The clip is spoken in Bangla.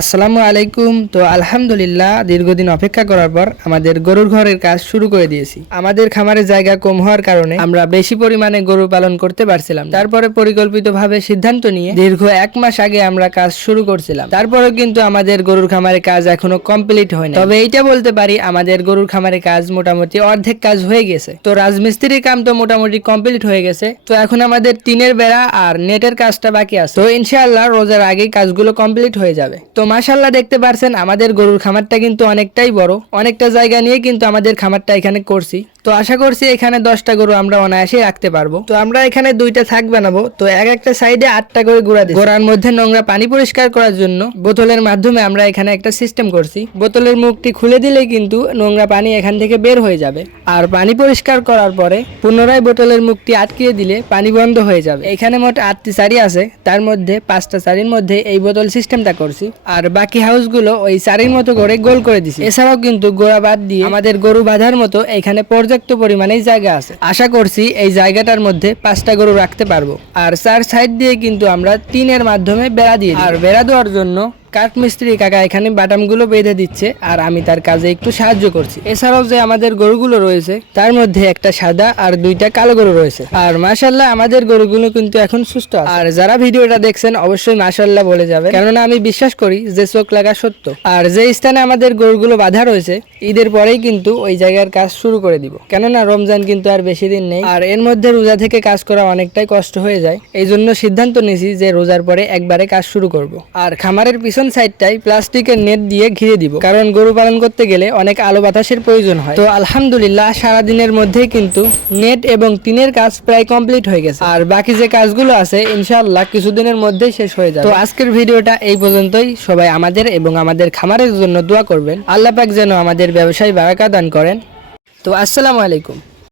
আসসালামু আলাইকুম। তো আলহামদুলিল্লাহ, দীর্ঘদিন অপেক্ষা করার পর আমাদের গরুর ঘরের কাজ শুরু করে দিয়েছি। আমাদের খামারের জায়গা কম হওয়ার কারণে আমরা বেশি পরিমাণে গরু পালন করতে পারছিলাম। তারপরে পরিকল্পিতভাবে সিদ্ধান্ত নিয়ে দীর্ঘ এক মাস আগে আমরা কাজ শুরু করছিলাম। তারপরেও কিন্তু আমাদের গরুর খামারে কাজ এখনও কমপ্লিট হয়নি। তবে এইটা বলতে পারি, আমাদের গরুর খামারে কাজ মোটামুটি অর্ধেক কাজ হয়ে গেছে। তো রাজমিস্ত্রির কাম তো মোটামুটি কমপ্লিট হয়ে গেছে। তো এখন আমাদের টিনের বেড়া আর নেটের কাজটা বাকি আছে। তো ইনশাআল্লাহ, রোজার আগেই কাজগুলো কমপ্লিট হয়ে যাবে। তো মাশাল্লাহ দেখতে পারছেন, আমাদের গরুর খামারটা কিন্তু অনেকটাই বড়। অনেকটা জায়গা নিয়ে কিন্তু আমাদের খামারটা এখানে করছি। তো আশা করছি এখানে দশটা গরু আমরা অনায়াসে রাখতে পারব। তো আমরা এখানে দুইটা থাক বানাবো। তো এক একটা সাইডে আটটা করে গুড়া দিই গোড়ার মধ্যে নোংরা পানি পরিষ্কার করার জন্য বোতলের মাধ্যমে আমরা এখানে একটা সিস্টেম করছি। বোতলের মুখটি খুলে দিলেই কিন্তু নোংরা পানি এখান থেকে বের হয়ে যাবে। আর পানি পরিষ্কার করার পরে পুনরায় বোতলের মুখটি আটকিয়ে দিলে পানি বন্ধ হয়ে যাবে। এখানে মোট আটটি সারি আছে। তার মধ্যে পাঁচটা সারির মধ্যে এই বোতল সিস্টেমটা করছি। আর বাকি হাউসগুলো ওই চারির মতো করে গোল করে দিছে। এছাড়াও কিন্তু গোড়া বাদ দিয়ে আমাদের গরু বাঁধার মতো এখানে পর্যাপ্ত পরিমাণে জায়গা আছে। আশা করছি এই জায়গাটার মধ্যে পাঁচটা গরু রাখতে পারব। আর চার সাইড দিয়ে কিন্তু আমরা টিনের মাধ্যমে বেড়া দিয়ে আর বেড়া দেওয়ার জন্য কাঠমিস্ত্রি কাকা এখানে বাটামগুলো বেঁধে দিচ্ছে আর আমি তার কাজে একটু সাহায্য করছি। এছাড়াও যে আমাদের গরুগুলো রয়েছে, তার মধ্যে একটা সাদা আর দুইটা কালো গরু রয়েছে। আর মাশাল্লাহ আমাদের গরুগুলো কিন্তু এখন সুস্থ আর যারা ভিডিওটা দেখছেন, অবশ্যই মাশাল্লাহ বলে যাবে কেননা আমি বিশ্বাস করি যে চোখ লাগা সত্য। আর যে স্থানে আমাদের গরুগুলো বাঁধা রয়েছে, ঈদের পরেই কিন্তু ওই জায়গার কাজ শুরু করে দিব। কেননা রমজান কিন্তু আর বেশি দিন নেই। আর এর মধ্যে রোজা থেকে কাজ করা অনেকটাই কষ্ট হয়ে যায়। এই জন্য সিদ্ধান্ত নিয়েছি যে রোজার পরে একবারে কাজ শুরু করব। আর খামারের পিছন সাইডটাই প্লাস্টিকের নেট দিয়ে ঘিরে দিব। কারণ গরু পালন করতে গেলে অনেক আলো বাতাসের প্রয়োজন হয়। তো আলহামদুলিল্লাহ সারা দিনের মধ্যেই কিন্তু নেট এবং টিনের কাজ প্রায় কমপ্লিট হয়ে গেছে। আর বাকি যে কাজগুলো আছে, ইনশাআল্লাহ কিছুদিনের মধ্যেই শেষ হয়ে যাবে। তো আজকের ভিডিওটা এই পর্যন্তই। সবাই আমাদের এবং আমাদের খামারের জন্য দোয়া করবেন। আল্লাহ পাক যেন আমাদের ব্যবসায় বারাকা দান করেন। তো আসসালামু আলাইকুম।